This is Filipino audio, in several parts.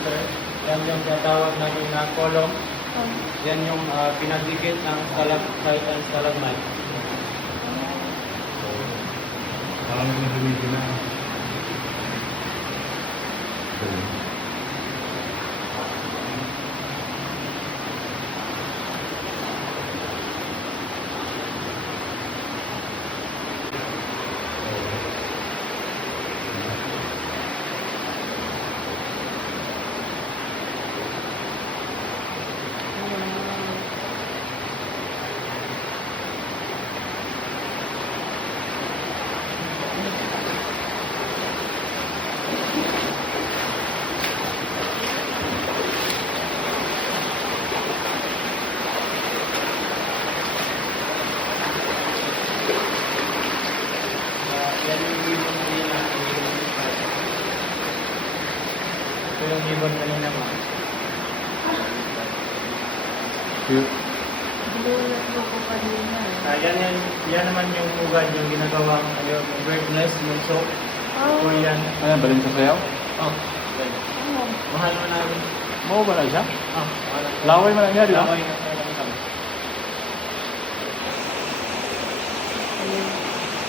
master. Yan yung tinatawag natin na column. Yan yung pinagdikit ng stalactite and stalagmite. Parang nagumili na. Yan yung ribbon kanina. Ito yung ribbon kanina mo. Yan naman yung ugad yung ginagawang yung birdnest, yung soap. O yan. Ayan, balin sa sayaw? Oh, okay. Mahal mo namin. Oo ba na siya? Ah, mahal. Laway man lang niya, di ba? Laway na talagang kami.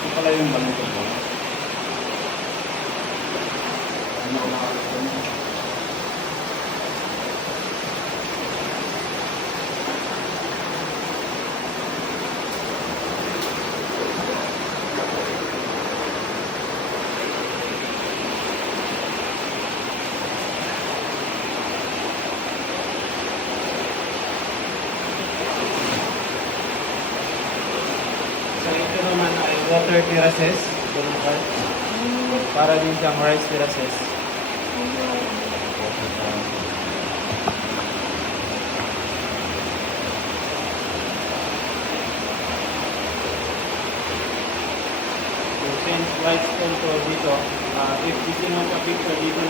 Ito pala yung balin sa sayaw. So ito naman ay water terraces. Ito naman. Para din siyang rice terraces. So since white stone to dito, if dito naman sa picture, dito